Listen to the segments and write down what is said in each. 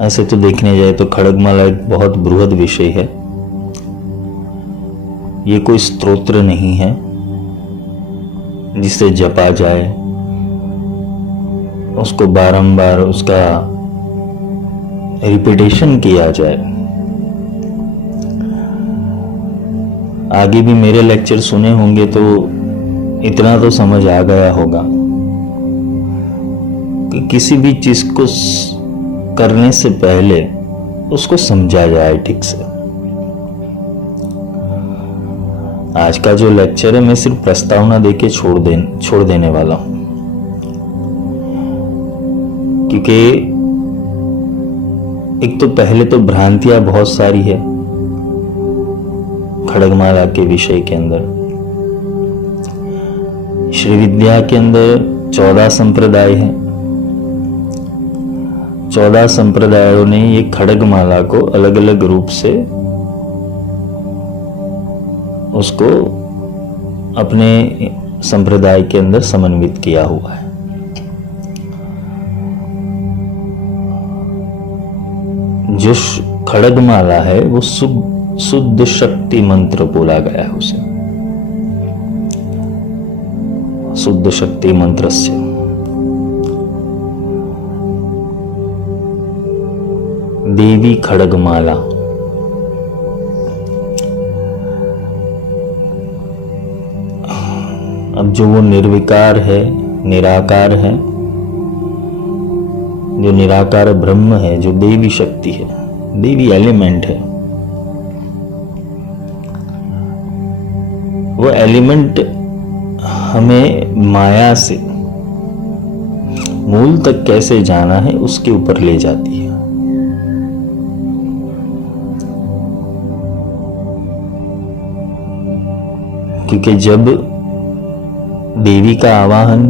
ऐसे तो देखने जाए तो खड़गमाला एक बहुत बृहद विषय है। ये कोई स्तोत्र नहीं है जिसे जपा जाए, उसको बारंबार उसका रिपीटेशन किया जाए। आगे भी मेरे लेक्चर सुने होंगे तो इतना तो समझ आ गया होगा कि किसी भी चीज को करने से पहले उसको समझा जाए ठीक से। आज का जो लेक्चर है मैं सिर्फ प्रस्तावना देके छोड़ देने वाला हूं, क्योंकि एक तो पहले तो भ्रांतियां बहुत सारी है खड़गमाला के विषय के अंदर। श्री विद्या के अंदर 14 संप्रदाय हैं। 14 संप्रदायों ने ये खड़गमाला को अलग अलग रूप से उसको अपने संप्रदाय के अंदर समन्वित किया हुआ है। जो खड़गमाला है वो शुद्ध शक्ति मंत्र बोला गया है उसे, शुद्ध शक्ति मंत्र से। देवी खड़गमाला अब जो वो निर्विकार है, निराकार है, जो निराकार ब्रह्म है, जो देवी शक्ति है, देवी एलिमेंट है, वो एलिमेंट हमें माया से मूल तक कैसे जाना है उसके ऊपर ले जाती है। क्योंकि जब देवी का आवाहन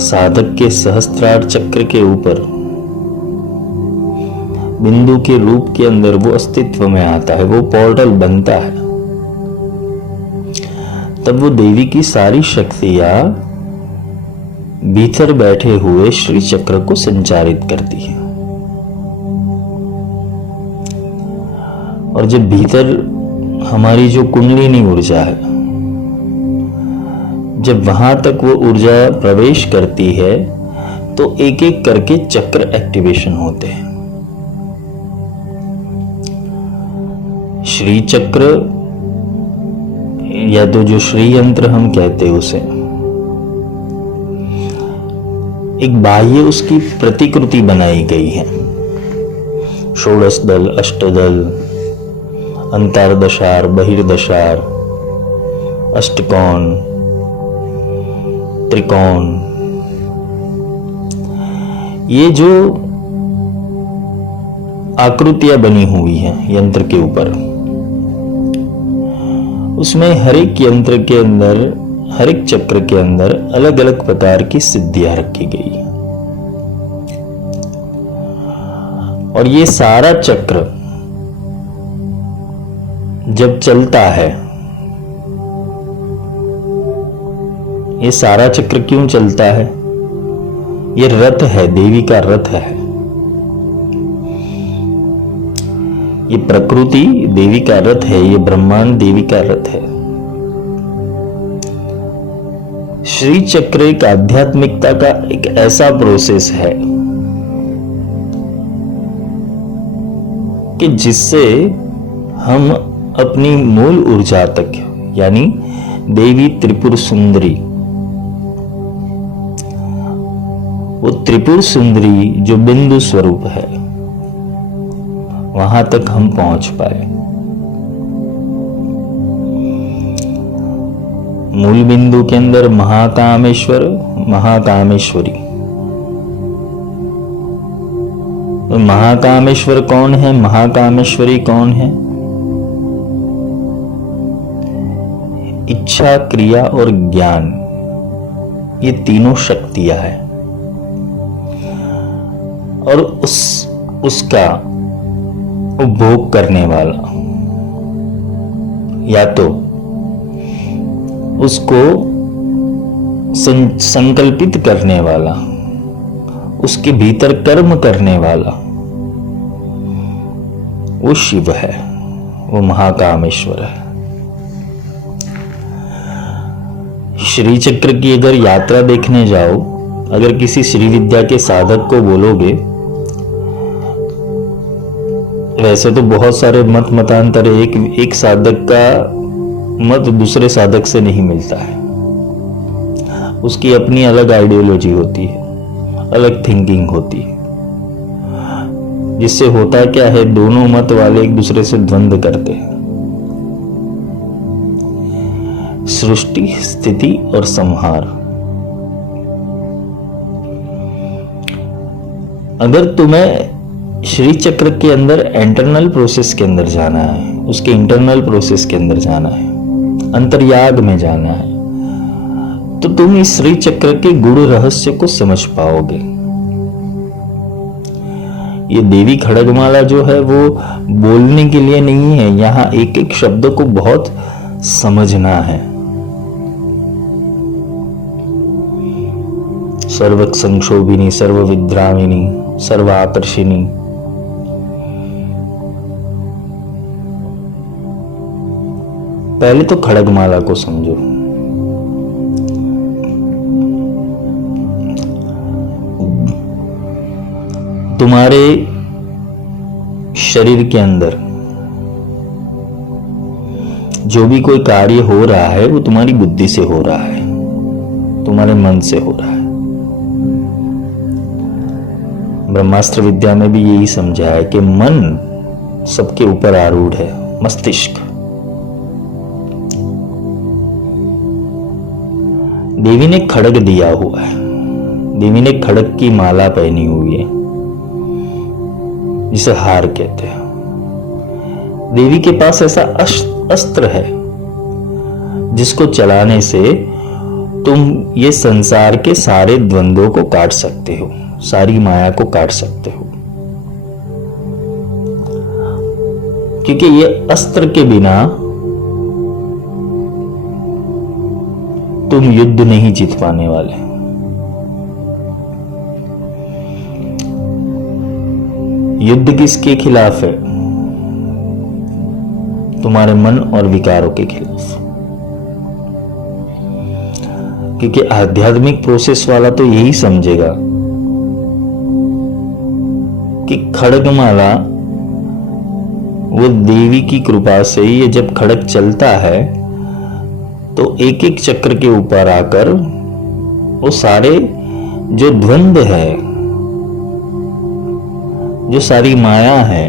साधक के सहस्त्रार चक्र के ऊपर बिंदु के रूप के अंदर वो अस्तित्व में आता है, वो पोर्टल बनता है, तब वो देवी की सारी शक्तियां भीतर बैठे हुए श्री चक्र को संचारित करती है। और जब भीतर हमारी जो कुंडलिनी ऊर्जा है, जब वहां तक वो ऊर्जा प्रवेश करती है तो एक एक करके चक्र एक्टिवेशन होते हैं। श्री चक्र या तो जो श्री यंत्र हम कहते हैं उसे, एक बाह्य उसकी प्रतिकृति बनाई गई है। षोडश दल, अष्टदल, अंतर्दशार, बहिर्दशार, अष्टकोण, त्रिकोण, ये जो आकृतियां बनी हुई हैं यंत्र के ऊपर, उसमें हर एक यंत्र के अंदर, हर एक चक्र के अंदर अलग अलग प्रकार की सिद्धियां रखी गई है। और ये सारा चक्र जब चलता है, ये सारा चक्र क्यों चलता है? ये रथ है, देवी का रथ है। ये प्रकृति देवी का रथ है, ये ब्रह्मांड देवी का रथ है। श्री चक्र एक आध्यात्मिकता का एक ऐसा प्रोसेस है कि जिससे हम अपनी मूल ऊर्जा तक, यानी देवी त्रिपुर सुंदरी, वो त्रिपुर सुंदरी जो बिंदु स्वरूप है, वहां तक हम पहुंच पाए। मूल बिंदु के अंदर महाकामेश्वर, महाकामेश्वरी। तो महाकामेश्वर कौन है, महाकामेश्वरी कौन है? इच्छा, क्रिया और ज्ञान, ये तीनों शक्तियां हैं। और उसका उपभोग करने वाला, या तो उसको संकल्पित करने वाला उसके भीतर कर्म करने वाला वो शिव है, वो महाकामेश्वर है। श्री चक्र की अगर यात्रा देखने जाओ, अगर किसी श्री विद्या के साधक को बोलोगे, वैसे तो बहुत सारे मतांतर है, एक साधक का मत दूसरे साधक से नहीं मिलता है, उसकी अपनी अलग आइडियोलॉजी होती है, अलग थिंकिंग होती है, जिससे होता क्या है, दोनों मत वाले एक दूसरे से द्वंद्व करते हैं। सृष्टि, स्थिति और संहार। अगर तुम्हें श्री चक्र के अंदर इंटरनल प्रोसेस के अंदर जाना है, उसके इंटरनल प्रोसेस के अंदर जाना है, अंतर्याग में जाना है, तो तुम इस श्री चक्र के गुण रहस्य को समझ पाओगे। ये देवी खड़गमाला जो है वो बोलने के लिए नहीं है, यहां एक एक शब्द को बहुत समझना है। सर्व संक्षोभिनी, सर्व विद्राविनी, सर्व आकर्षिणी। पहले तो खड़गमाला को समझो। तुम्हारे शरीर के अंदर जो भी कोई कार्य हो रहा है वो तुम्हारी बुद्धि से हो रहा है, तुम्हारे मन से हो रहा है। ब्रह्मास्त्र विद्या में भी यही समझा है कि मन सबके ऊपर आरूढ़ है, मस्तिष्क। देवी ने खड़ग दिया हुआ है, देवी ने खड़ग की माला पहनी हुई है, जिसे हार कहते हैं। देवी के पास ऐसा अस्त्र है जिसको चलाने से तुम ये संसार के सारे द्वंद्वों को काट सकते हो, सारी माया को काट सकते हो। क्योंकि ये अस्त्र के बिना तुम युद्ध नहीं जीत पाने वाले। युद्ध किसके खिलाफ है? तुम्हारे मन और विकारों के खिलाफ। क्योंकि आध्यात्मिक प्रोसेस वाला तो यही समझेगा कि खड़गमाला वो देवी की कृपा से, ये जब खड़ग चलता है तो एक एक चक्र के ऊपर आकर वो सारे जो द्वंद है, जो सारी माया है,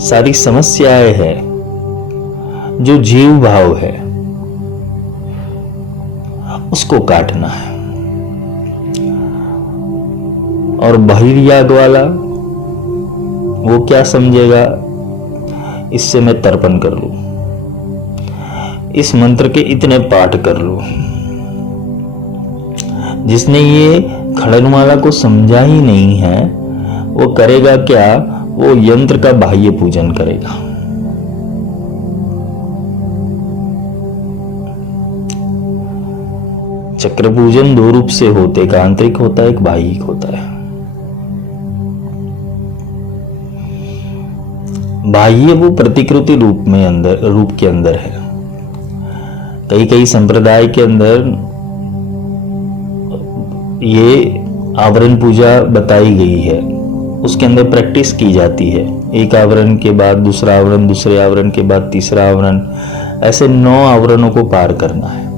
सारी समस्याएं है, जो जीव भाव है, उसको काटना है। और बहिर्याग वाला वो क्या समझेगा, इससे मैं तर्पण कर लूं, इस मंत्र के इतने पाठ कर लूं। जिसने ये खड़गमाला को समझा ही नहीं है, वो करेगा क्या, वो यंत्र का बाह्य पूजन करेगा। चक्र पूजन दो रूप से होते, एक आंतरिक होता है, एक बाह्यिक होता है। बाह्य वो प्रतिकृति रूप के अंदर है। कई संप्रदाय के अंदर ये आवरण पूजा बताई गई है, उसके अंदर प्रैक्टिस की जाती है। एक आवरण के बाद दूसरा आवरण, दूसरे आवरण के बाद तीसरा आवरण, ऐसे 9 आवरणों को पार करना है।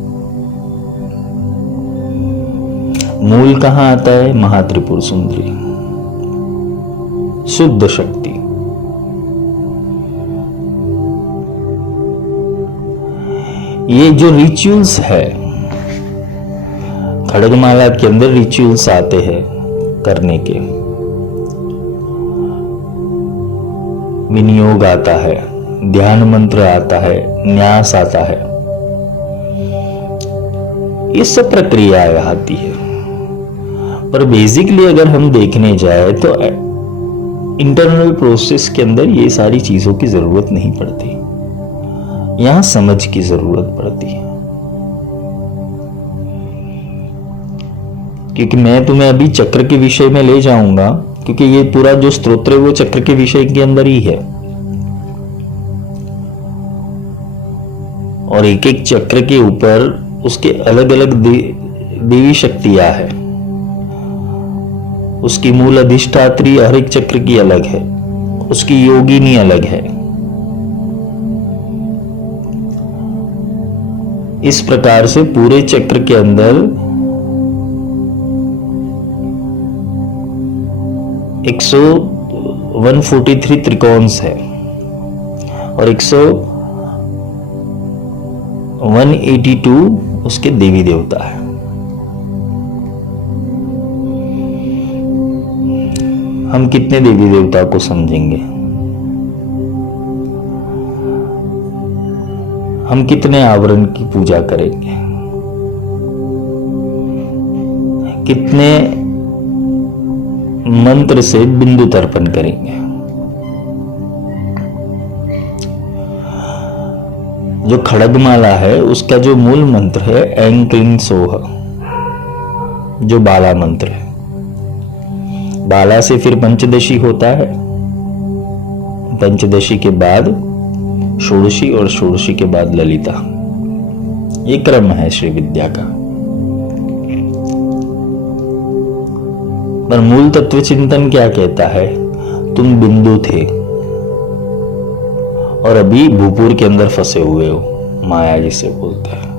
मूल कहां आता है? महात्रिपुर सुंदरी, शुद्ध शक्ति। ये जो रिचुअल्स है, खड़गमाला के अंदर रिचुअल्स आते हैं करने के, विनियोग आता है, ध्यान मंत्र आता है, न्यास आता है, ये सब प्रक्रियाएं आती है। पर बेसिकली अगर हम देखने जाए तो इंटरनल प्रोसेस के अंदर ये सारी चीजों की जरूरत नहीं पड़ती, यहां समझ की जरूरत पड़ती है। क्योंकि मैं तुम्हें अभी चक्र के विषय में ले जाऊंगा, क्योंकि ये पूरा जो स्तोत्र है वो चक्र के विषय के अंदर ही है। और एक एक चक्र के ऊपर उसके अलग अलग देवी शक्तियां है। उसकी मूल अधिष्ठात्री हर एक चक्र की अलग है, उसकी योगिनी अलग है। इस प्रकार से पूरे चक्र के अंदर 143 त्रिकोण है और 182 उसके देवी देवता है। हम कितने देवी देवता को समझेंगे? हम कितने आवरण की पूजा करेंगे? कितने मंत्र से बिंदु तर्पण करेंगे? जो खड़गमाला है उसका जो मूल मंत्र है ऐं क्लीं सौः, जो बाला मंत्र है। बाला से फिर पंचदशी होता है, पंचदशी के बाद षोडशी और षोडशी के बाद ललिता। ये क्रम है श्री विद्या का। पर मूल तत्व चिंतन क्या कहता है? तुम बिंदु थे और अभी भूपुर के अंदर फंसे हुए हो, माया जिसे बोलते हैं।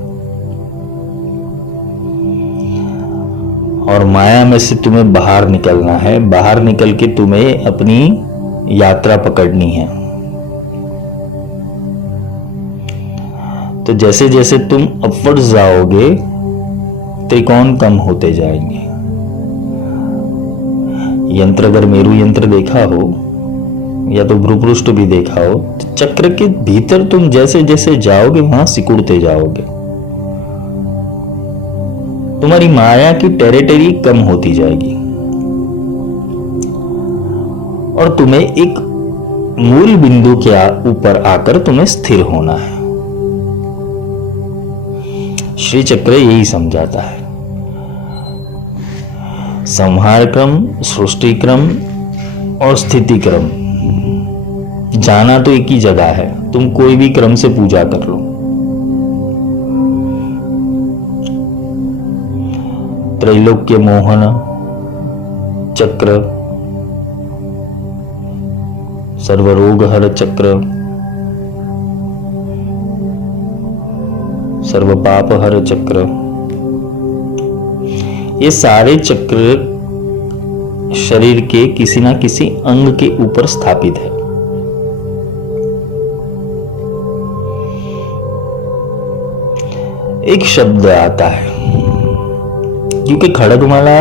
और माया में से तुम्हें बाहर निकलना है। बाहर निकल के तुम्हें अपनी यात्रा पकड़नी है। तो जैसे जैसे तुम अपवर्ड जाओगे त्रिकोण कम होते जाएंगे। यंत्र अगर मेरु यंत्र देखा हो या तो भ्रूपृष्ठ भी देखा हो, तो चक्र के भीतर तुम जैसे जैसे जाओगे वहां सिकुड़ते जाओगे। तुम्हारी माया की टेरिटरी कम होती जाएगी और तुम्हें एक मूल बिंदु के ऊपर आकर तुम्हें स्थिर होना है। श्री चक्र यही समझाता है। संहार क्रम, सृष्टि क्रम और स्थिति क्रम। जाना तो एक ही जगह है, तुम कोई भी क्रम से पूजा कर लो। त्रैलोक्य मोहन चक्र, सर्वरोग हर चक्र, सर्व पाप हर चक्र, ये सारे चक्र शरीर के किसी ना किसी अंग के ऊपर स्थापित है। एक शब्द आता है, क्योंकि खड़गमाला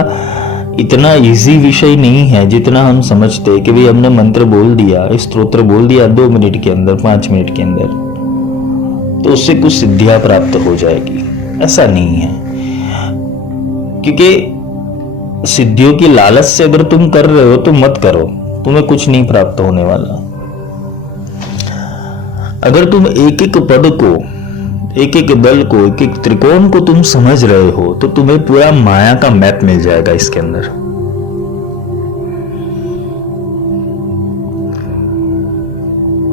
इतना इजी विषय नहीं है जितना हम समझते हैं कि भाई हमने मंत्र बोल दिया, स्तोत्र बोल दिया 2 मिनट के अंदर, 5 मिनट के अंदर, तो उससे कुछ सिद्धियां प्राप्त हो जाएगी। ऐसा नहीं है, क्योंकि सिद्धियों की लालच से अगर तुम कर रहे हो तो मत करो, तुम्हें कुछ नहीं प्राप्त होने वाला। अगर तुम एक एक पद को, एक एक बल को, एक एक त्रिकोण को तुम समझ रहे हो तो तुम्हें पूरा माया का मैप मिल जाएगा इसके अंदर।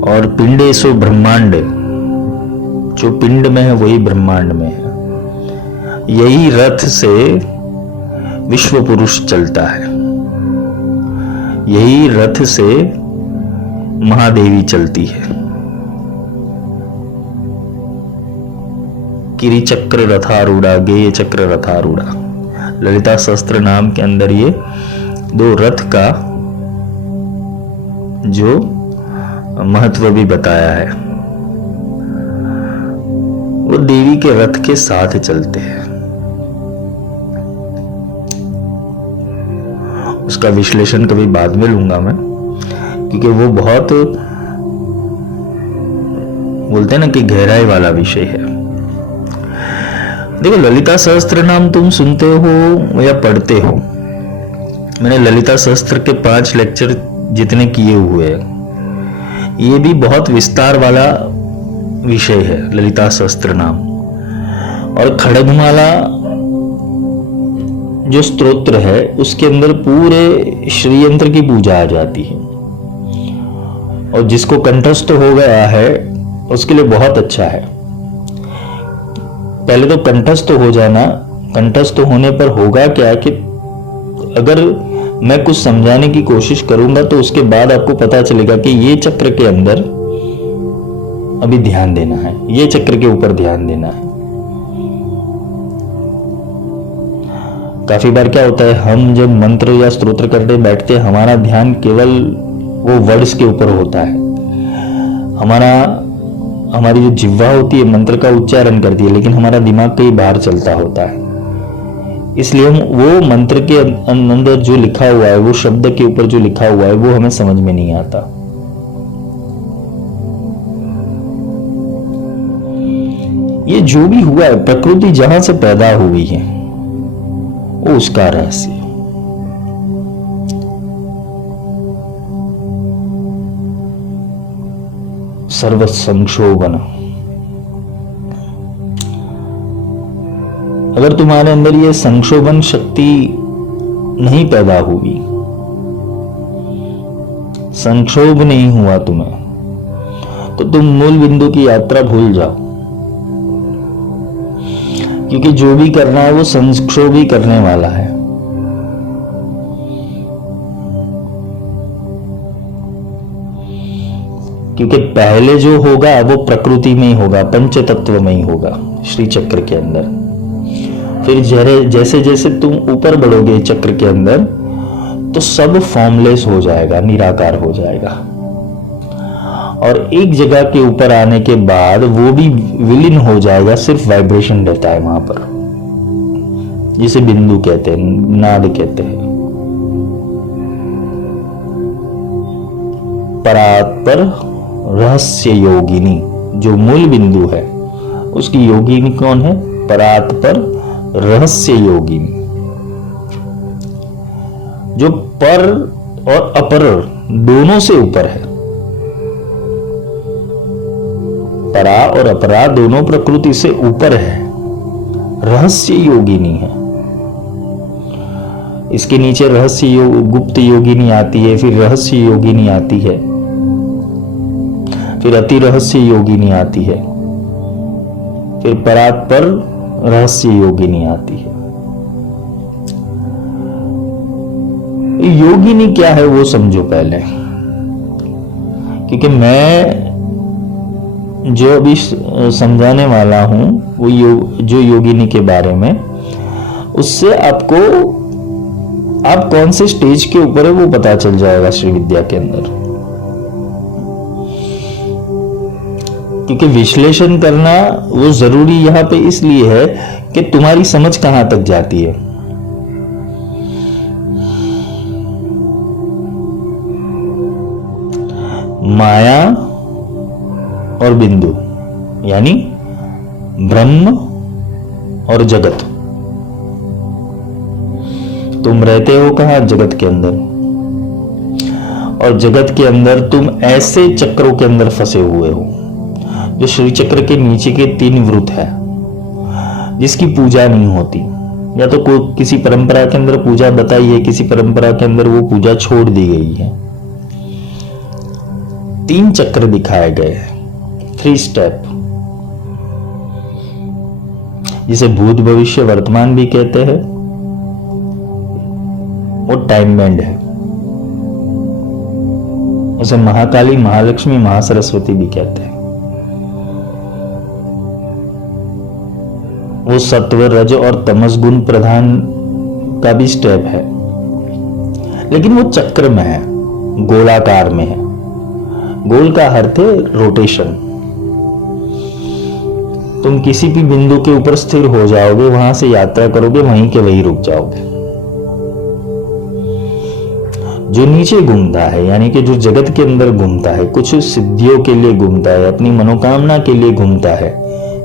और पिंडेषु ब्रह्मांड, जो पिंड में है वही ब्रह्मांड में है। यही रथ से विश्व पुरुष चलता है, यही रथ से महादेवी चलती है। किरी चक्र रथारूढ़ा, गेय चक्र रथारूढ़ा। ललिता सहस्त्र नाम के अंदर ये 2 रथ का जो महत्व भी बताया है, वो देवी के रथ के साथ चलते हैं। उसका विश्लेषण कभी बाद में लूंगा मैं, क्योंकि वो बहुत बोलते हैं ना कि गहराई वाला विषय है। देखो, ललिता सहस्त्र नाम तुम सुनते हो या पढ़ते हो। मैंने ललिता सहस्त्र के 5 लेक्चर जितने किए हुए हैं, ये भी बहुत विस्तार वाला विषय है ललिता सहस्त्र नाम। और खड़गमाला जो स्तोत्र है उसके अंदर पूरे श्री यंत्र की पूजा आ जाती है, और जिसको कंठस्थ हो गया है उसके लिए बहुत अच्छा है। पहले तो कंठस्थ हो जाना, कंठस्थ होने पर होगा क्या कि अगर मैं कुछ समझाने की कोशिश करूंगा तो उसके बाद आपको पता चलेगा कि ये चक्र के अंदर अभी ध्यान देना है, ये चक्र के ऊपर ध्यान देना है। काफी बार क्या होता है, हम जब मंत्र या स्तोत्र करते बैठते हैं, हमारा ध्यान केवल वो वर्ड्स के ऊपर होता है। हमारी जो जिह्वा होती है मंत्र का उच्चारण करती है, लेकिन हमारा दिमाग कहीं बाहर चलता होता है। इसलिए हम वो मंत्र के अंदर जो लिखा हुआ है, वो शब्द के ऊपर जो लिखा हुआ है, वो हमें समझ में नहीं आता। ये जो भी हुआ है, प्रकृति जहां से पैदा हुई है वो उसका रहस्य। सर्व संक्षोभन। अगर तुम्हारे अंदर ये संक्षोभन शक्ति नहीं पैदा हुई, संक्षोभ नहीं हुआ तुम्हें, तो तुम मूल बिंदु की यात्रा भूल जाओ, क्योंकि जो भी करना है वो संक्षोभ ही करने वाला है। क्योंकि पहले जो होगा वो प्रकृति में ही होगा, पंच तत्व में ही होगा, श्री चक्र के अंदर। फिर जैसे जैसे तुम ऊपर बढ़ोगे चक्र के अंदर, तो सब फॉर्मलेस हो जाएगा, निराकार हो जाएगा। और एक जगह के ऊपर आने के बाद वो भी विलीन हो जाएगा, सिर्फ वाइब्रेशन रहता है वहां पर, जिसे बिंदु कहते हैं, नाद कहते हैं। परात्पर रहस्य योगिनी, जो मूल बिंदु है उसकी योगिनी कौन है? परात्पर रहस्य योगिनी, जो पर और अपर दोनों से ऊपर है। परा और अपरा दोनों प्रकृति से ऊपर है, रहस्य योगिनी है। इसके नीचे रहस्य गुप्त योगिनी आती है, फिर रहस्य योगिनी आती है, फिर अति रहस्य योगिनी आती है, फिर परात्पर रहस्य योगिनी आती है। योगिनी क्या है वो समझो पहले, क्योंकि मैं जो अभी समझाने वाला हूं वो जो योगिनी के बारे में, उससे आपको आप कौन से स्टेज के ऊपर है वो पता चल जाएगा श्री विद्या के अंदर। क्योंकि विश्लेषण करना वो जरूरी यहां पे इसलिए है कि तुम्हारी समझ कहां तक जाती है। माया और बिंदु, यानी ब्रह्म और जगत। तुम रहते हो कहां? जगत के अंदर। और जगत के अंदर तुम ऐसे चक्रों के अंदर फंसे हुए हो जो श्री चक्र के नीचे के 3 वृत्त है, जिसकी पूजा नहीं होती। या तो किसी परंपरा के अंदर पूजा बताई है, किसी परंपरा के अंदर वो पूजा छोड़ दी गई है। 3 चक्र दिखाए गए हैं, 3 स्टेप, जिसे भूत भविष्य वर्तमान भी कहते हैं, वो टाइम बैंड है। उसे महाकाली, महालक्ष्मी, महासरस्वती भी कहते हैं। वो सत्व, रज और तमस गुण प्रधान का भी स्टेप है, लेकिन वो चक्र में है, गोलाकार में है। गोल का अर्थ है रोटेशन। तुम किसी भी बिंदु के ऊपर स्थिर हो जाओगे, वहां से यात्रा करोगे, वहीं के वहीं रुक जाओगे। जो नीचे घूमता है, यानी कि जो जगत के अंदर घूमता है, कुछ सिद्धियों के लिए घूमता है, अपनी मनोकामना के लिए घूमता है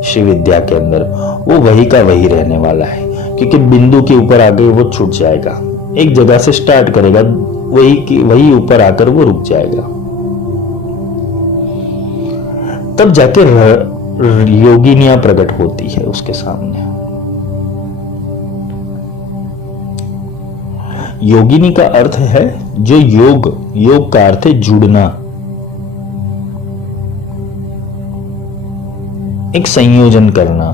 श्री विद्या के अंदर, वो वही का वही रहने वाला है। क्योंकि बिंदु के ऊपर आगे वो छूट जाएगा, एक जगह से स्टार्ट करेगा, वही ऊपर आकर वो रुक जाएगा। तब जाके योगिनियां प्रकट होती है उसके सामने। योगिनी का अर्थ है जो योग, योग का अर्थ है जुड़ना, एक संयोजन करना,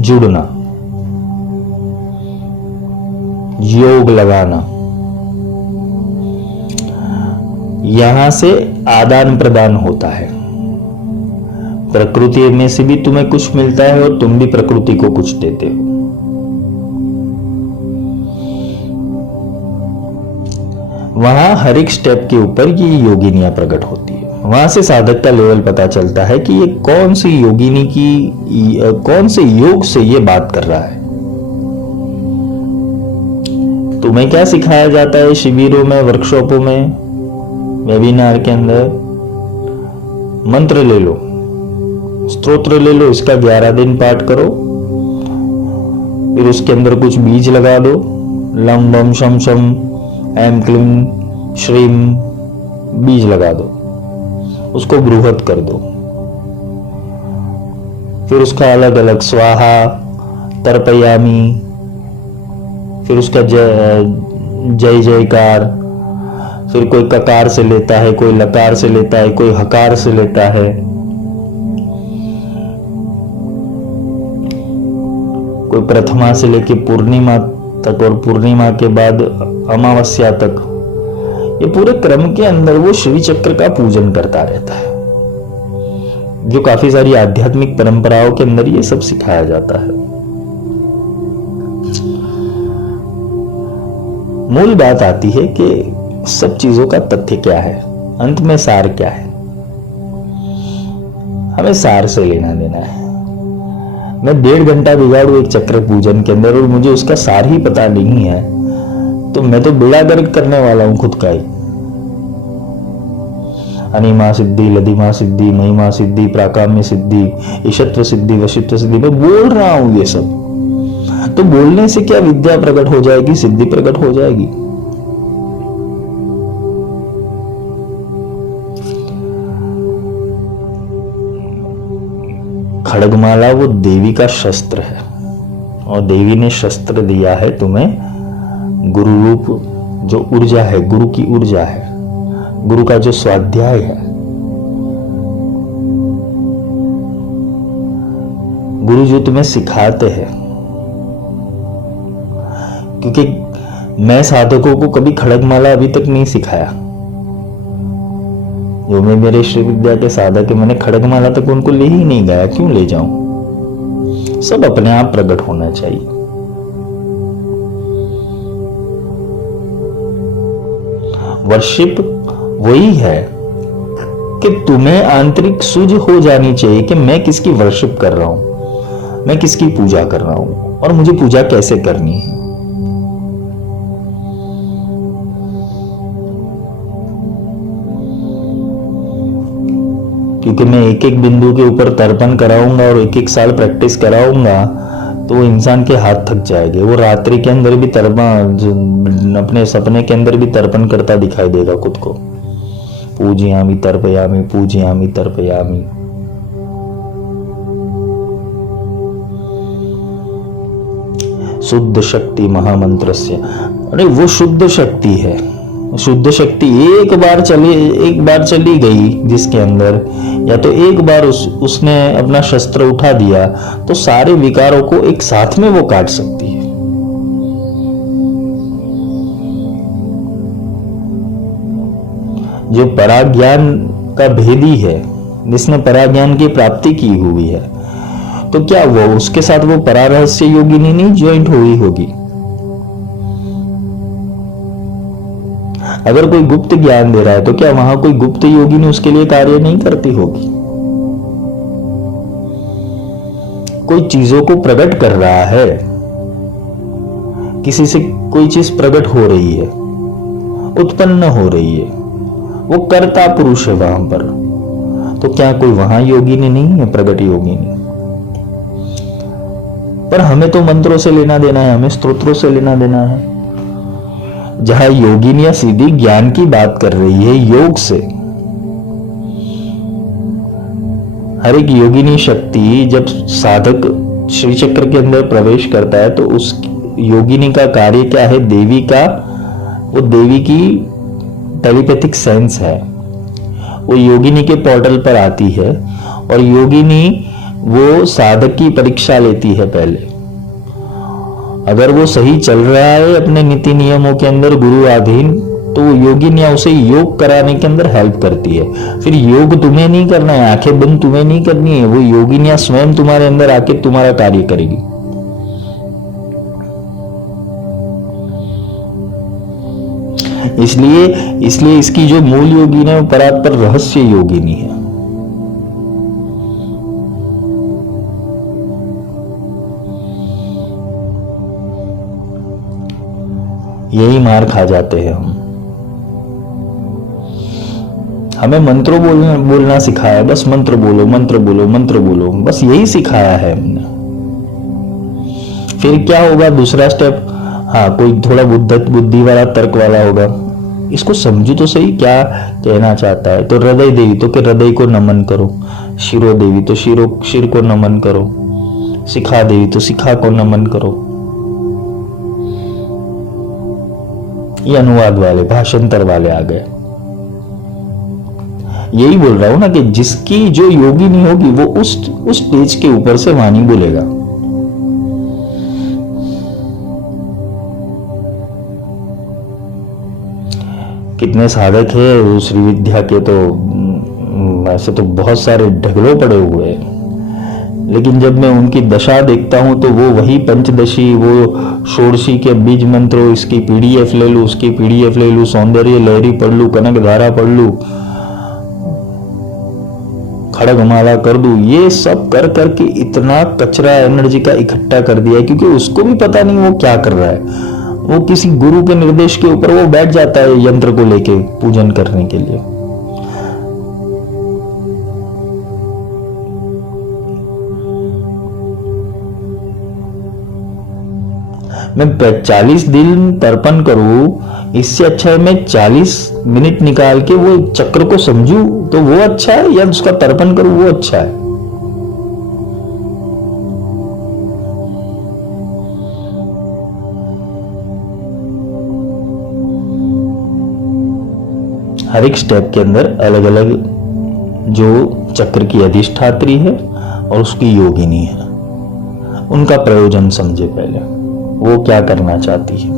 जुड़ना, योग लगाना। यहां से आदान प्रदान होता है, प्रकृति में से भी तुम्हें कुछ मिलता है और तुम भी प्रकृति को कुछ देते हो। वहां हर एक स्टेप के ऊपर ये योगिनियां प्रकट होती है। वहां से साधक का लेवल पता चलता है कि ये कौन सी योगिनी की, कौन से योग से ये बात कर रहा है। तुम्हें क्या सिखाया जाता है शिविरों में, वर्कशॉपों में, वेबिनार के अंदर? मंत्र ले लो, स्तोत्र ले लो, इसका 11 दिन पाठ करो, फिर उसके अंदर कुछ बीज लगा दो, लम वम शम शम ऐम क्लीम श्रीम, बीज लगा दो, उसको बृहत कर दो, फिर उसका अलग अलग स्वाहा, तर्पयामी, फिर उसका जय जयकार, फिर कोई ककार से लेता है, कोई लकार से लेता है, कोई हकार से लेता है, कोई प्रथमा से लेके पूर्णिमा तक और पूर्णिमा के बाद अमावस्या तक। ये पूरे क्रम के अंदर वो श्री चक्र का पूजन करता रहता है, जो काफी सारी आध्यात्मिक परंपराओं के अंदर ये सब सिखाया जाता है। मूल बात आती है कि सब चीजों का तथ्य क्या है, अंत में सार क्या है। हमें सार से लेना देना है। मैं 1.5 घंटा बिगाड़ू एक चक्र पूजन के अंदर और मुझे उसका सार ही पता नहीं है, तो मैं तो बेड़ा गर्क करने वाला हूं खुद का ही। अनिमा सिद्धि, लधिमा सिद्धि, महिमा सिद्धि, प्राकाम्य सिद्धि, ईशत्व सिद्धि, वशित्व सिद्धि, मैं बोल रहा हूं ये सब। तो बोलने से क्या विद्या प्रकट हो जाएगी, सिद्धि प्रकट हो जाएगी? खड़गमाला वो देवी का शस्त्र है, और देवी ने शस्त्र दिया है तुम्हें गुरु रूप, जो ऊर्जा है, गुरु की ऊर्जा है, गुरु का जो स्वाध्याय है। गुरु जो तुम्हें सिखाते हैं, क्योंकि मैं साधकों को कभी खड़गमाला अभी तक नहीं सिखाया। जो मैं मेरे श्री विद्या के साधक है, मैंने खड़गमाला तक उनको ले ही नहीं गया। क्यों ले जाऊं? सब अपने आप प्रकट होना चाहिए। वर्शिप वही है कि तुम्हें आंतरिक सूझ हो जानी चाहिए कि मैं किसकी वर्शिप कर रहा हूं, मैं किसकी पूजा कर रहा हूं, और मुझे पूजा कैसे करनी है। क्योंकि मैं एक एक बिंदु के ऊपर तर्पण कराऊंगा और एक एक साल प्रैक्टिस कराऊंगा, तो इंसान के हाथ थक जाएंगे। वो रात्रि के अंदर भी तर्पण, अपने सपने के अंदर भी तर्पण करता दिखाई देगा खुद को। पूजयामि तर्पयामि, पूजयामि तर्पयामि। शुद्ध शक्ति महामंत्रस्य, अरे वो शुद्ध शक्ति है। शुद्ध शक्ति एक बार चली गई जिसके अंदर, या तो एक बार उसने अपना शस्त्र उठा दिया, तो सारे विकारों को एक साथ में वो काट सकती है। जो पराज्ञान का भेदी है, जिसने पराज्ञान की प्राप्ति की हुई है, तो क्या वो उसके साथ वो परारहस्य योगिनी नहीं ज्वाइंट हुई होगी? अगर कोई गुप्त ज्ञान दे रहा है, तो क्या वहां कोई गुप्त योगिनी उसके लिए कार्य नहीं करती होगी? कोई चीजों को प्रकट कर रहा है, किसी से कोई चीज प्रकट हो रही है, उत्पन्न हो रही है, वो कर्ता पुरुष है वहां पर, तो क्या कोई वहां योगिनी नहीं है, प्रकट योगिनी? पर हमें तो मंत्रों से लेना देना है, हमें स्तोत्रों से लेना देना है। जहां योगिनियां सीधी ज्ञान की बात कर रही है, योग से। हर एक योगिनी शक्ति जब साधक श्री चक्र के अंदर प्रवेश करता है तो उस योगिनी का कार्य क्या है? देवी का, वो देवी की टेलीपैथिक सेंस है। वो योगिनी के पोर्टल पर आती है और योगिनी वो साधक की परीक्षा लेती है पहले। अगर वो सही चल रहा है अपने नीति नियमों के अंदर गुरु अधीन, तो वो योगिनियां उसे योग कराने के अंदर हेल्प करती है। फिर योग तुम्हें नहीं करना है, आंखें बंद तुम्हें नहीं करनी है, वो योगिनियां स्वयं तुम्हारे अंदर आके तुम्हारा कार्य करेगी। इसलिए इसकी जो मूल योगिनी है वो परात्पर रहस्य योगिनी है। यही मार खा जाते हैं हम। हमें मंत्रों बोलना सिखाया, बस मंत्र बोलो मंत्र बोलो मंत्र बोलो, बस यही सिखाया है हमने। फिर क्या होगा दूसरा स्टेप? हाँ, कोई थोड़ा बुद्धि वाला तर्क वाला होगा, इसको समझो तो सही क्या कहना चाहता है। तो हृदय देवी तो कि हृदय को नमन करो, शिरो देवी तो शिर को नमन करो, शिखा देवी तो शिखा को नमन करो। ये अनुवाद वाले, भाषांतर वाले आ गए। यही बोल रहा हूं ना कि जिसकी जो योगिनी होगी वो उस स्टेज के ऊपर से वाणी बोलेगा। कितने साधक है श्री विद्या के, तो ऐसे तो बहुत सारे ढगलों पड़े हुए हैं, लेकिन जब मैं उनकी दशा देखता हूं तो वो वही पंचदशी, वो षोडशी के बीज मंत्रों, इसकी पीडीएफ ले लूं, उसकी पीडीएफ ले लूं, सौंदर्य लहरी पढ़ लूं, कनक धारा पढ़ लूं, खड़गमाला कर दूं, ये सब कर करके इतना कचरा एनर्जी का इकट्ठा कर दिया है, क्योंकि उसको भी पता नहीं वो क्या कर रहा है। वो किसी गुरु के निर्देश के ऊपर वो बैठ जाता है यंत्र को लेके पूजन करने के लिए। मैं 40 दिन तर्पण करूं, इससे अच्छा है मैं 40 मिनट निकाल के वो चक्र को समझूं तो वो अच्छा है, या उसका तर्पण करूं वो अच्छा है। हर एक स्टेप के अंदर अलग अलग जो चक्र की अधिष्ठात्री है और उसकी योगिनी है, उनका प्रयोजन समझे पहले, वो क्या करना चाहती है।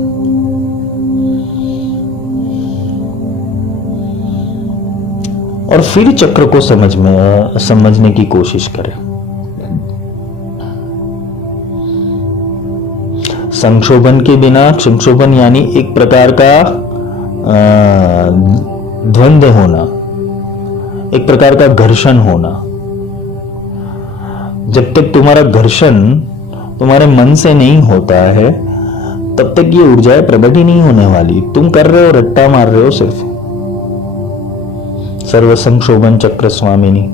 और फिर चक्र को समझने की कोशिश करें। संक्षोभन के बिना, संक्षोभन यानी एक प्रकार का द्वंद्व होना, एक प्रकार का घर्षण होना। जब तक तुम्हारा घर्षण तुम्हारे मन से नहीं होता है तब तक ये ऊर्जाएं प्रकट ही नहीं होने वाली। तुम कर रहे हो, रट्टा मार रहे हो सिर्फ। सर्व संक्षोभन चक्र स्वामिनी,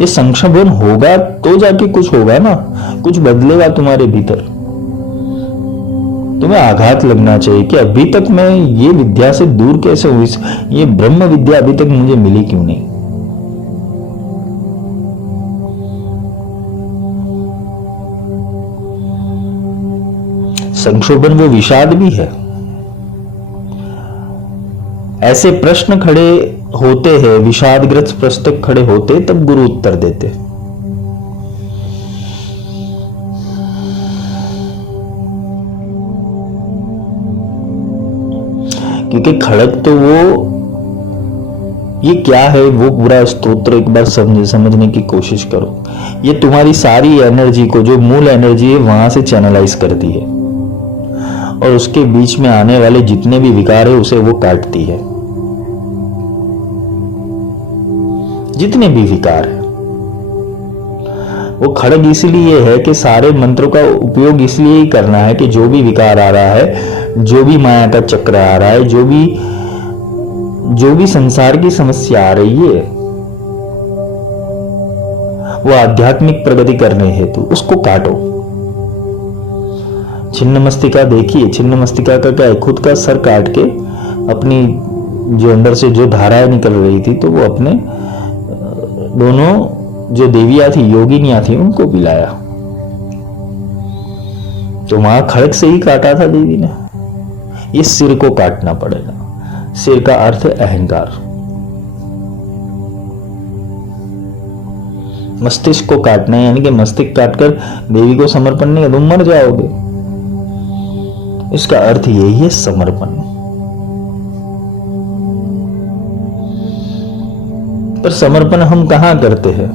ये संक्षोभन होगा तो जाके कुछ होगा ना, कुछ बदलेगा तुम्हारे भीतर। तुम्हें आघात लगना चाहिए कि अभी तक मैं ये विद्या से दूर कैसे हुई, ये ब्रह्म विद्या अभी तक मुझे मिली क्यों नहीं। संक्षोभन वो विषाद भी है। ऐसे प्रश्न खड़े होते हैं, विषादग्रस्त प्रश्न खड़े होते, तब गुरु उत्तर देते। क्योंकि खड़क तो वो, ये क्या है वो पूरा स्तोत्र एक बार समझने की कोशिश करो। ये तुम्हारी सारी एनर्जी को, जो मूल एनर्जी है वहां से चैनलाइज करती है और उसके बीच में आने वाले जितने भी विकार है उसे वो काटती है। जितने भी विकार है वो खड़ग इसलिए है कि सारे मंत्रों का उपयोग इसलिए ही करना है कि जो भी विकार आ रहा है, जो भी माया का चक्र आ रहा है, जो भी संसार की समस्या आ रही है, वो आध्यात्मिक प्रगति करने हेतु उसको काटो। छिन्न मस्तिका देखिए, छिन्न मस्तिका का क्या है, खुद का सर काट के अपनी जो अंदर से जो धाराएं निकल रही थी तो वो अपने दोनों जो देवियां थी, योगिनियां थी, उनको पिलाया। तो वहां खड़ग से ही काटा था देवी ने। ये सिर को काटना पड़ेगा। सिर का अर्थ है अहंकार। मस्तिष्क को काटना है, यानी कि मस्तिष्क काटकर देवी को समर्पण नहीं, तुम मर जाओगे। इसका अर्थ यही है समर्पण। पर समर्पण हम कहां करते हैं?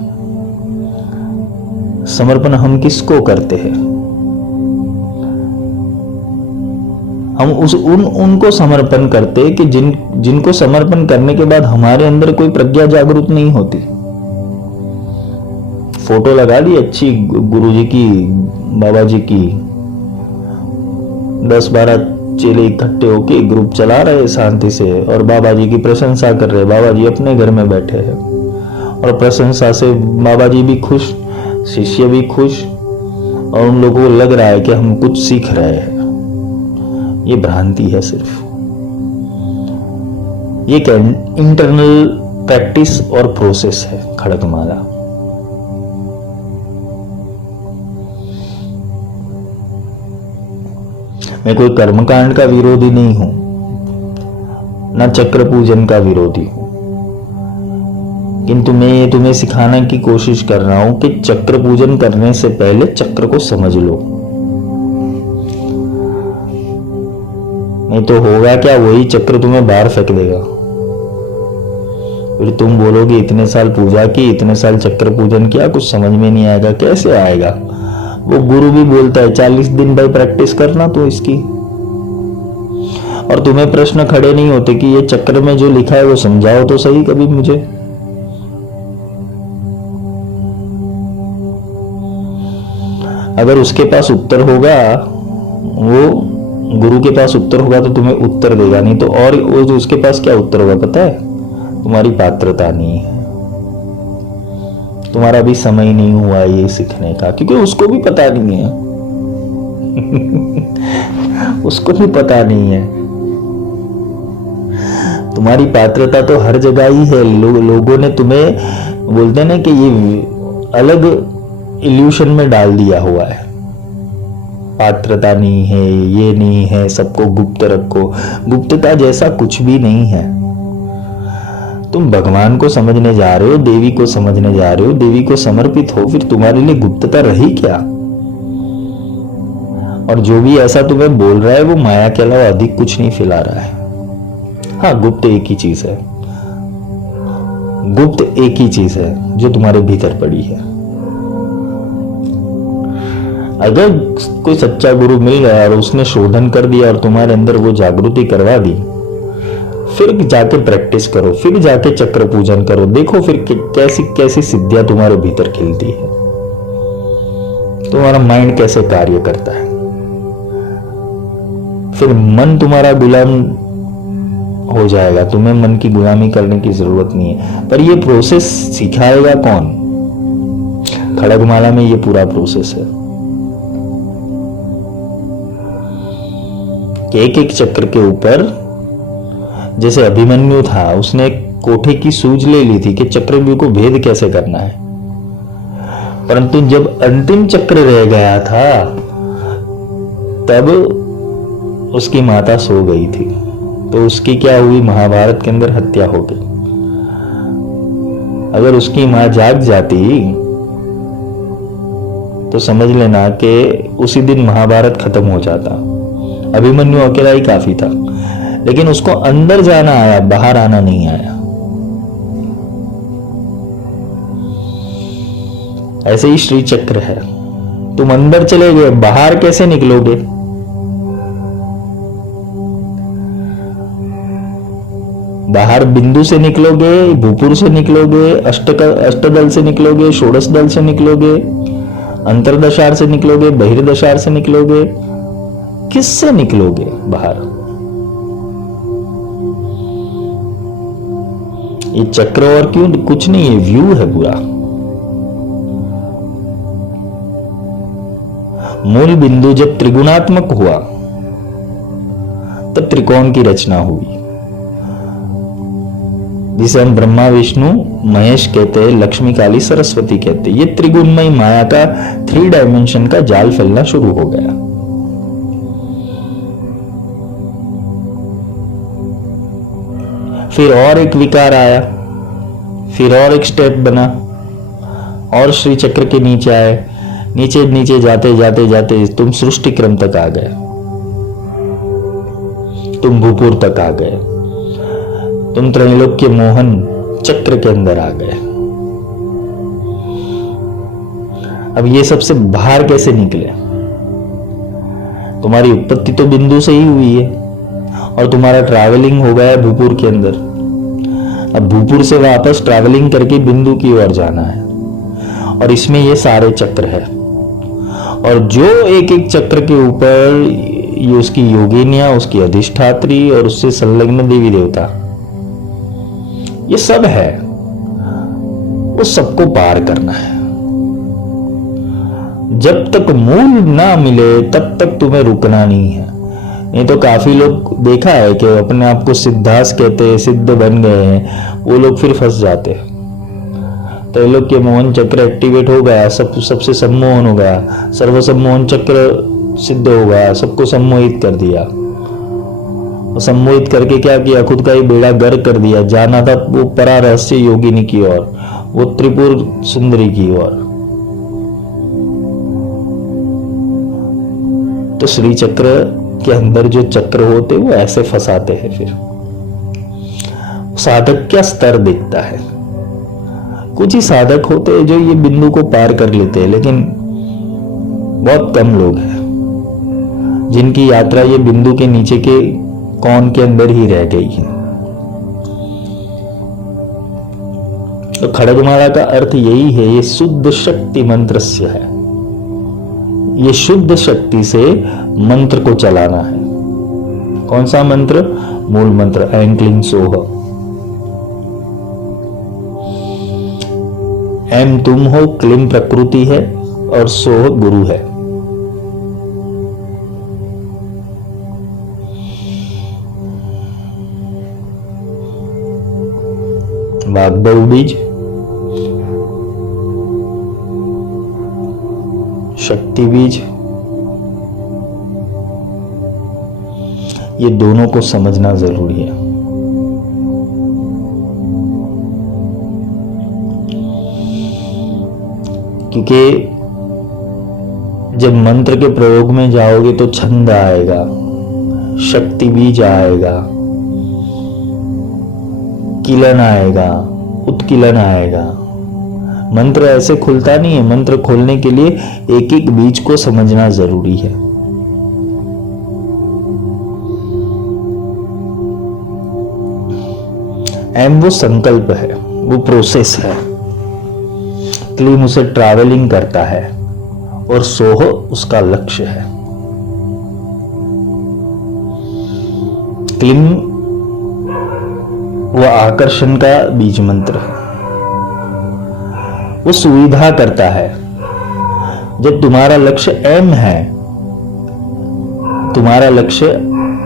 समर्पण हम किसको करते हैं? हम उनको समर्पण करते कि जिनको समर्पण करने के बाद हमारे अंदर कोई प्रज्ञा जागृत नहीं होती। फोटो लगा दी अच्छी गुरुजी की, बाबा जी की, 10-12 चेले इकट्ठे होके ग्रुप चला रहे शांति से और बाबा जी की प्रशंसा कर रहे। बाबा जी अपने घर में बैठे हैं और प्रशंसा से बाबा जी भी खुश, शिष्य भी खुश, और उन लोगों को लग रहा है कि हम कुछ सीख रहे हैं। ये भ्रांति है सिर्फ। ये इंटरनल प्रैक्टिस और प्रोसेस है खड़गमाला। मैं कोई कर्मकांड का विरोधी नहीं हूं, ना चक्र पूजन का विरोधी हूं, किंतु मैं ये तुम्हें सिखाने की कोशिश कर रहा हूं कि चक्र पूजन करने से पहले चक्र को समझ लो। नहीं तो होगा क्या, वही चक्र तुम्हें बाहर फेंक देगा। फिर तुम बोलोगे इतने साल पूजा की, इतने साल चक्र पूजन किया, कुछ समझ में नहीं आएगा। कैसे आएगा? वो गुरु भी बोलता है 40 दिन भाई प्रैक्टिस करना तो इसकी। और तुम्हें प्रश्न खड़े नहीं होते कि ये चक्र में जो लिखा है वो समझाओ तो सही कभी मुझे। अगर उसके पास उत्तर होगा, वो गुरु के पास उत्तर होगा तो तुम्हें उत्तर देगा, नहीं तो और उसके पास क्या उत्तर होगा पता है? तुम्हारी पात्रता नहीं है, तुम्हारा भी समय नहीं हुआ ये सीखने का, क्योंकि उसको भी पता नहीं है। उसको भी पता नहीं है। तुम्हारी पात्रता तो हर जगह ही है। लोगों ने तुम्हें बोलते ना कि ये अलग इल्यूशन में डाल दिया हुआ है। पात्रता नहीं है, ये नहीं है, सबको गुप्त रखो। गुप्तता जैसा कुछ भी नहीं है। तुम भगवान को समझने जा रहे हो, देवी को समझने जा रहे हो, देवी को समर्पित हो, फिर तुम्हारे लिए गुप्तता रही क्या? और जो भी ऐसा तुम्हें बोल रहा है वो माया के अलावा अधिक कुछ नहीं फैला रहा है। हाँ, गुप्त एक ही चीज है, गुप्त एक ही चीज है जो तुम्हारे भीतर पड़ी है। अगर कोई सच्चा गुरु मिल गया और उसने शोधन कर दिया और तुम्हारे अंदर वो जागृति करवा दी, फिर जाके प्रैक्टिस करो, फिर जाके चक्र पूजन करो, देखो फिर कैसी कैसी सिद्धियां तुम्हारे भीतर खिलती है, तुम्हारा माइंड कैसे कार्य करता है। फिर मन तुम्हारा गुलाम हो जाएगा, तुम्हें मन की गुलामी करने की जरूरत नहीं है। पर ये प्रोसेस सिखाएगा कौन? खड़गमाला में ये पूरा प्रोसेस है कि एक एक चक्र के ऊपर, जैसे अभिमन्यु था, उसने एक कोठे की सूझ ले ली थी कि चक्रव्यूह को भेद कैसे करना है, परंतु जब अंतिम चक्र रह गया था तब उसकी माता सो गई थी, तो उसकी क्या हुई? महाभारत के अंदर हत्या हो गई। अगर उसकी मां जाग जाती तो समझ लेना कि उसी दिन महाभारत खत्म हो जाता। अभिमन्यु अकेला ही काफी था, लेकिन उसको अंदर जाना आया, बाहर आना नहीं आया। ऐसे ही श्री चक्र है, तुम अंदर चले गए, बाहर कैसे निकलोगे? बाहर बिंदु से निकलोगे, भूपुर से निकलोगे, अष्टदल से निकलोगे, षोडश दल से निकलोगे, अंतरदशार से निकलोगे, बहिर्दशार से निकलोगे, किससे निकलोगे बाहर? ये चक्र और क्यों कुछ नहीं, ये व्यू है पूरा। मूल बिंदु जब त्रिगुणात्मक हुआ तब त्रिकोण की रचना हुई, जिसे हम ब्रह्मा विष्णु महेश कहते हैं, लक्ष्मी काली सरस्वती कहते हैं। ये त्रिगुणमय माया का 3 डायमेंशन का जाल फैलना शुरू हो गया। फिर और एक विकार आया, फिर और एक स्टेप बना, और श्री चक्र के नीचे आए, नीचे नीचे जाते जाते जाते तुम सृष्टि क्रम तक आ गए, तुम भूपुर तक आ गए, तुम त्रैलोक्य मोहन चक्र के अंदर आ गए। अब ये सबसे बाहर कैसे निकले? तुम्हारी उत्पत्ति तो बिंदु से ही हुई है और तुम्हारा ट्रैवलिंग हो गया है भूपुर के अंदर। अब भूपुर से वापस ट्रैवलिंग करके बिंदु की ओर जाना है, और इसमें ये सारे चक्र है। और जो एक एक चक्र के ऊपर ये उसकी योगिनियां, उसकी अधिष्ठात्री और उससे संलग्न देवी देवता, ये सब है, वो सबको पार करना है। जब तक मूल ना मिले तब तक तुम्हें रुकना नहीं है। नहीं तो काफी लोग देखा है कि अपने आप को सिद्धास कहते हैं, सिद्ध बन गए हैं, वो लोग फिर फंस जाते हैं। त्रैलोक्य मोहन चक्र एक्टिवेट हो गया, सबसे सम्मोहन हो गया, सर्व सम्मोहन चक्र सिद्ध हो गया, सबको सम्मोहित कर दिया। सम्मोहित करके क्या किया? खुद का ही बेड़ा गर्क कर दिया। जाना था वो परा रहस्य योगिनी की ओर, वो त्रिपुर सुंदरी की ओर। तो श्री चक्र के अंदर जो चक्र होते वो ऐसे फंसाते हैं। फिर साधक क्या स्तर दिखता है। कुछ ही साधक होते हैं जो ये बिंदु को पार कर लेते हैं, लेकिन बहुत कम लोग हैं जिनकी यात्रा ये बिंदु के नीचे के कौन के अंदर ही रह गई है। तो खड़गमाला का अर्थ यही है, ये शुद्ध शक्ति मंत्रस्य है। ये शुद्ध शक्ति से मंत्र को चलाना है। कौन सा मंत्र? मूल मंत्र ऐं क्लीं सोह। ऐं तुम हो, क्लीं प्रकृति है और सोह गुरु है। वाग्भव बीज, शक्ति बीज, ये दोनों को समझना जरूरी है। क्योंकि जब मंत्र के प्रयोग में जाओगे तो छंद आएगा, शक्ति बीज आएगा, किलन आएगा, उत्किलन आएगा। मंत्र ऐसे खुलता नहीं है। मंत्र खोलने के लिए एक एक बीज को समझना जरूरी है। एम वो संकल्प है, वो प्रोसेस है। क्लीम उसे ट्रैवलिंग करता है और सोह उसका लक्ष्य है। क्लीम वो आकर्षण का बीज मंत्र है। वो सुविधा करता है। जब तुम्हारा लक्ष्य एम है, तुम्हारा लक्ष्य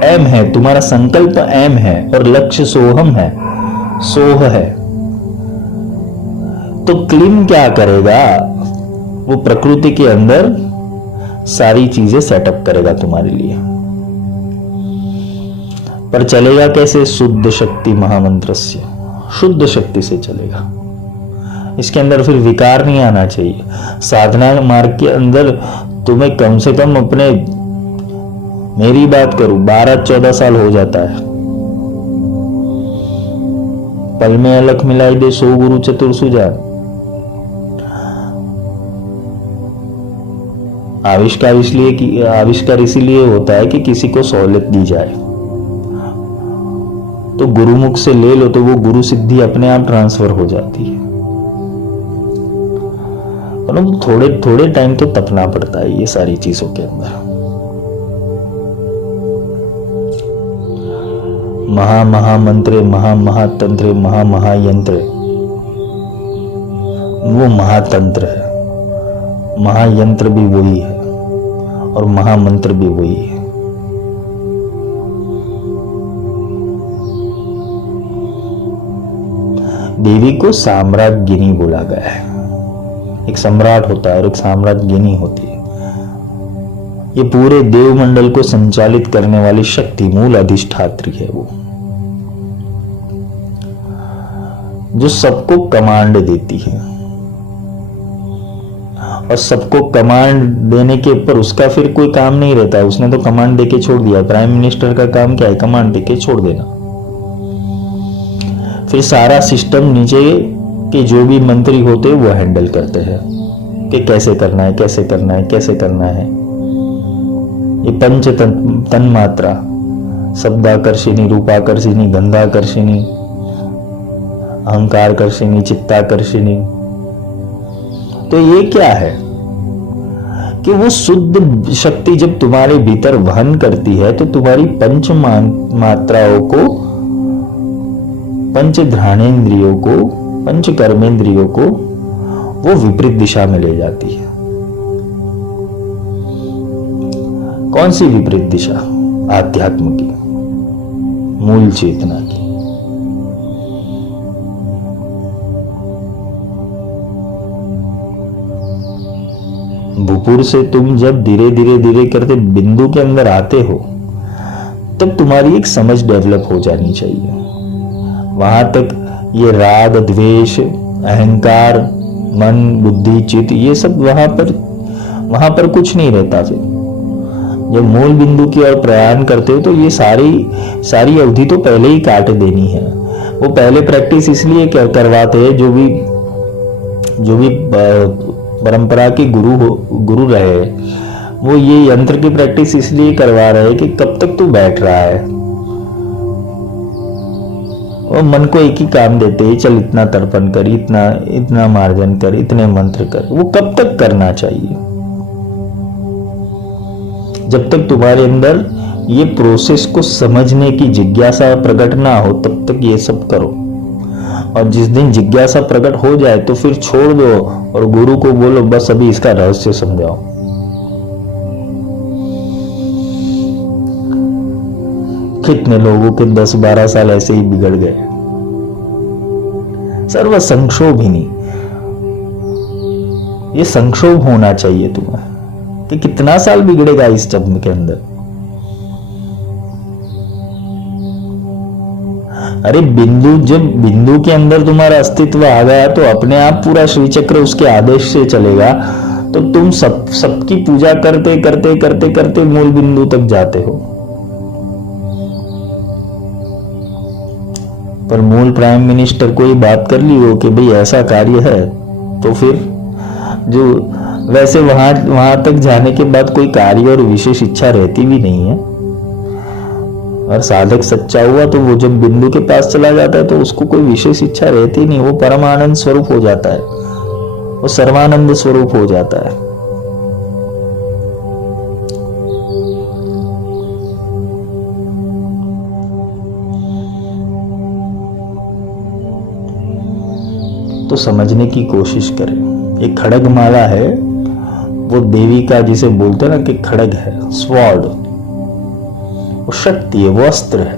एम है, तुम्हारा संकल्प एम है और लक्ष्य सोहम है, सोह है, तो क्लीम क्या करेगा? वो प्रकृति के अंदर सारी चीजें सेटअप करेगा तुम्हारे लिए। पर चलेगा कैसे? शुद्ध शक्ति महामंत्र से, शुद्ध शक्ति से चलेगा। इसके अंदर फिर विकार नहीं आना चाहिए। साधना मार्ग के अंदर तुम्हें कम से कम अपने, मेरी बात करूं, 12-14 साल हो जाता है। पल में अलख मिलाई दे 100 गुरु चतुर सुजान। आविष्कार इसीलिए होता है कि किसी को सहूलियत दी जाए। तो गुरुमुख से ले लो तो वो गुरु सिद्धि अपने आप ट्रांसफर हो जाती है। परंतु थोड़े थोड़े टाइम तो तपना पड़ता है ये सारी चीजों के अंदर। महामंत्रे, महातंत्रे, महायंत्र, वो महातंत्र है। महायंत्र भी वही है और महामंत्र भी वही है। देवी को साम्राज्ञिनी बोला गया है। एक सम्राट होता है और एक साम्राज्ञिनी होती है। ये पूरे देवमंडल को संचालित करने वाली शक्ति, मूल अधिष्ठात्री है वो। जो सबको कमांड देती है, और सबको कमांड देने के ऊपर उसका फिर कोई काम नहीं रहता है। उसने तो कमांड देके छोड़ दिया। प्राइम मिनिस्टर का काम क्या है? कमांड देके छोड़ देना। फिर सारा सिस्टम नीचे के जो भी मंत्री होते हैं वो हैंडल करते हैं कि कैसे करना है, कैसे करना है, कैसे करना है। ये पंच तन मात्रा, शब्दाकर्षिणी, रूपाकर्षिणी, गंधाकर्षिणी, अहंकारकर्षिणी, चित्ताकर्षिणी। तो ये क्या है कि वो शुद्ध शक्ति जब तुम्हारे भीतर वहन करती है तो तुम्हारी पंच मात्राओं को, पंच ध्यानेंद्रियों को, पंच कर्मेंद्रियों को वो विपरीत दिशा में ले जाती है। कौन सी विपरीत दिशा? आध्यात्म की, मूल चेतना की। भूपुर से तुम जब धीरे धीरे धीरे करते बिंदु के अंदर आते हो तब तुम्हारी एक समझ डेवलप हो जानी चाहिए। वहां तक ये राग, द्वेष, अहंकार, मन, बुद्धि, चित्त, ये सब वहां पर कुछ नहीं रहता। फिर जब मूल बिंदु की ओर प्रयाण करते हो तो ये सारी अवधि तो पहले ही काट देनी है। वो पहले प्रैक्टिस इसलिए करवाते हैं, जो भी परंपरा के गुरु रहे, वो ये यंत्र की प्रैक्टिस इसलिए करवा रहे हैं कि कब तक तू बैठ रहा है। और मन को एक ही काम देते हैं, चल इतना तर्पण कर, इतना मार्जन कर, इतने मंत्र कर। वो कब तक करना चाहिए? जब तक तुम्हारे अंदर ये प्रोसेस को समझने की जिज्ञासा प्रकट ना हो तब तक ये सब करो। और जिस दिन जिज्ञासा प्रकट हो जाए तो फिर छोड़ दो और गुरु को बोलो बस अभी इसका रहस्य समझाओ। कितने लोगों के 10-12 साल ऐसे ही बिगड़ गए। सर्व संक्षोभिनी, ये संक्षोभ होना चाहिए तुम्हें कि कितना साल बिगड़ेगा इस जन्म के अंदर। अरे जब बिंदु के अंदर तुम्हारा अस्तित्व आ गया तो अपने आप पूरा श्री चक्र उसके आदेश से चलेगा। तो तुम सबकी पूजा करते करते करते करते मूल बिंदु तक जाते हो। पर मूल प्राइम मिनिस्टर को ही बात कर ली हो कि भाई ऐसा कार्य है, तो फिर जो वैसे वहां तक जाने के बाद कोई कार्य और विशेष इच्छा रहती भी नहीं है। और साधक सच्चा हुआ तो वो जब बिंदु के पास चला जाता है तो उसको कोई विशेष इच्छा रहती नहीं। वो परमानंद स्वरूप हो जाता है, वो सर्वानंद स्वरूप हो जाता है। तो समझने की कोशिश करें। एक खड़ग माला है, वो देवी का जिसे बोलते हैं ना कि खड़ग है, स्वॉर्ड, वो शक्ति है, वो अस्त्र है।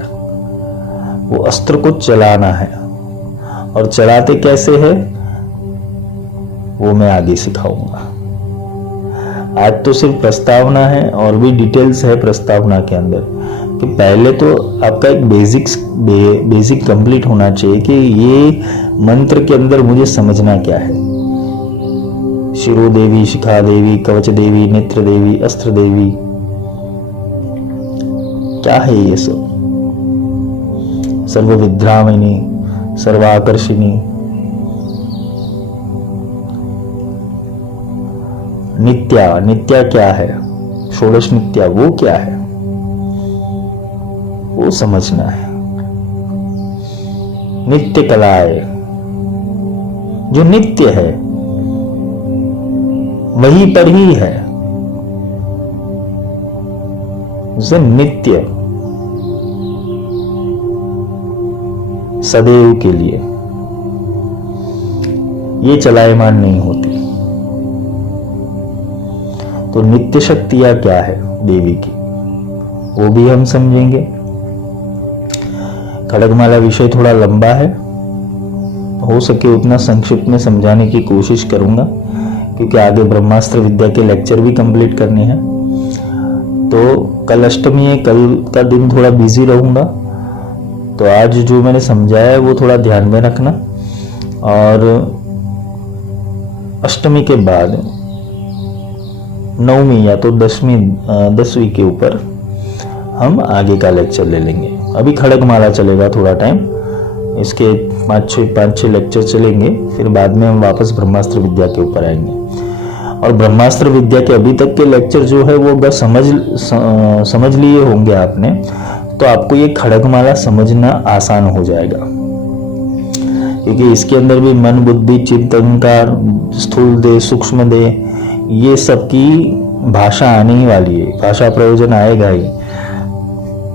वो अस्त्र को चलाना है, और चलाते कैसे है वो मैं आगे सिखाऊंगा। आज तो सिर्फ प्रस्तावना है, और भी डिटेल्स है प्रस्तावना के अंदर। कि पहले तो आपका एक बेसिक कंप्लीट होना चाहिए कि ये मंत्र के अंदर मुझे समझना क्या है। शिरो देवी, शिखा देवी, कवच देवी, नेत्र देवी, अस्त्र देवी, क्या है ये सब? सर्वविद्रामिनी, सर्वाकर्षिणी, नित्या क्या है? षोडश नित्या वो क्या है? वो समझना है। नित्य कलाएं, जो नित्य है वही पर ही है। उसे नित्य, सदैव के लिए, ये चलायमान नहीं होती। तो नित्य शक्तियां क्या है देवी की, वो भी हम समझेंगे। खड़गमाला विषय थोड़ा लंबा है, हो सके उतना संक्षिप्त में समझाने की कोशिश करूंगा, क्योंकि आगे ब्रह्मास्त्र विद्या के लेक्चर भी कंप्लीट करने हैं। तो कल अष्टमी है, कल का दिन थोड़ा बिजी रहूंगा। तो आज जो मैंने समझाया है वो थोड़ा ध्यान में रखना। और अष्टमी के बाद नवमी या तो 10वीं के ऊपर हम आगे का लेक्चर ले लेंगे। अभी खड़गमाला चलेगा थोड़ा टाइम, इसके 5-6 लेक्चर चलेंगे, फिर बाद में हम वापस ब्रह्मास्त्र विद्या के ऊपर आएंगे। और ब्रह्मास्त्र विद्या के अभी तक के लेक्चर जो है वो अगर समझ लिए होंगे आपने, तो आपको ये खड़गमाला समझना आसान हो जाएगा, क्योंकि इसके अंदर भी मन, बुद्धि, चित्त, अहंकार, स्थूल देह, सूक्ष्म देह, ये सब की भाषा आने ही वाली है, भाषा प्रयोजन आएगा ही।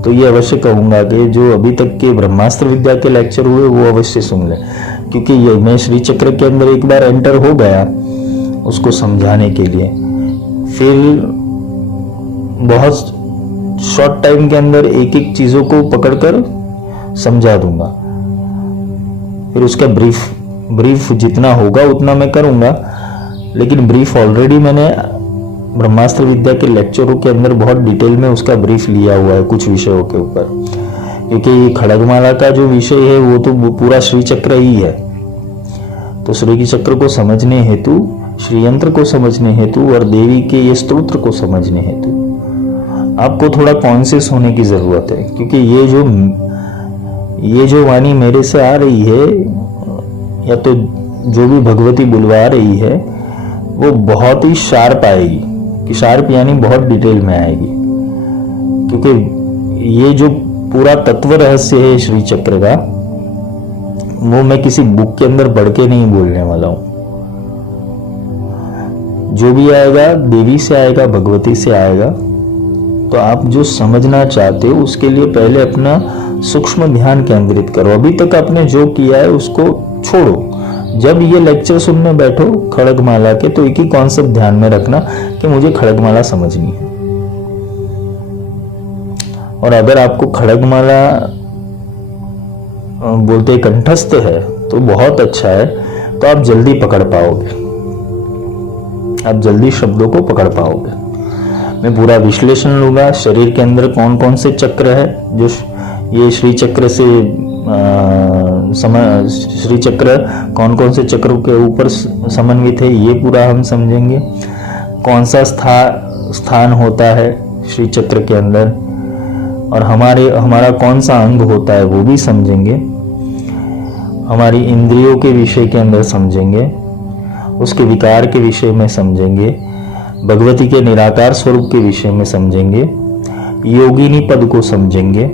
तो ये अवश्य कहूंगा कि जो अभी तक के ब्रह्मास्त्र विद्या के लेक्चर हुए वो अवश्य सुन ले, क्योंकि ये मैं श्री चक्र के अंदर एक बार एंटर हो गया उसको समझाने के लिए, फिर बहुत शॉर्ट टाइम के अंदर एक एक चीजों को पकड़कर समझा दूंगा। फिर उसका ब्रीफ जितना होगा उतना मैं करूंगा, लेकिन ब्रीफ ऑलरेडी मैंने ब्रह्मास्त्र विद्या के लेक्चरों के अंदर बहुत डिटेल में उसका ब्रीफ लिया हुआ है कुछ विषयों के ऊपर, क्योंकि ये खड़गमाला का जो विषय है वो तो पूरा श्री चक्र ही है। तो श्री चक्र को समझने हेतु, श्री यंत्र को समझने हेतु और देवी के ये स्तोत्र को समझने हेतु आपको थोड़ा कॉन्शियस होने की जरूरत है, क्योंकि ये जो वाणी मेरे से आ रही है या तो जो भी भगवती बुलवा रही है वो बहुत ही शार्प आएगी, कि शार्प यानी बहुत डिटेल में आएगी, क्योंकि ये जो पूरा तत्व रहस्य है श्री चक्र का वो मैं किसी बुक के अंदर पढ़ के नहीं बोलने वाला हूं। जो भी आएगा देवी से आएगा, भगवती से आएगा। तो आप जो समझना चाहते हो उसके लिए पहले अपना सूक्ष्म ध्यान केंद्रित करो। अभी तक आपने जो किया है उसको छोड़ो। जब ये लेक्चर सुनने बैठो खड़गमाला के, तो एक ही कॉन्सेप्ट ध्यान में रखना कि मुझे खड़गमाला समझनी है। और अगर आपको खड़गमाला बोलते कंठस्थ है तो बहुत अच्छा है, तो आप जल्दी पकड़ पाओगे, आप जल्दी शब्दों को पकड़ पाओगे। मैं पूरा विश्लेषण लूंगा शरीर के अंदर कौन कौन से चक्र है, जो ये श्री चक्र से श्री चक्र कौन कौन से चक्रों के ऊपर समन्वित है, ये पूरा हम समझेंगे। कौन सा स्थान होता है श्री चक्र के अंदर, और हमारा कौन सा अंग होता है वो भी समझेंगे। हमारी इंद्रियों के विषय के अंदर समझेंगे, उसके विकार के विषय में समझेंगे, भगवती के निराकार स्वरूप के विषय में समझेंगे, योगिनी पद को समझेंगे,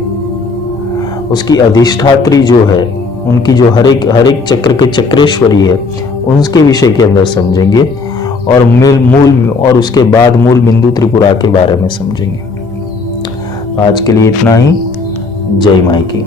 उसकी अधिष्ठात्री जो है, उनकी जो हर एक चक्र के चक्रेश्वरी है उनके विषय के अंदर समझेंगे, और मूल और उसके बाद मूल बिंदु त्रिपुरा के बारे में समझेंगे। आज के लिए इतना ही। जय माई की।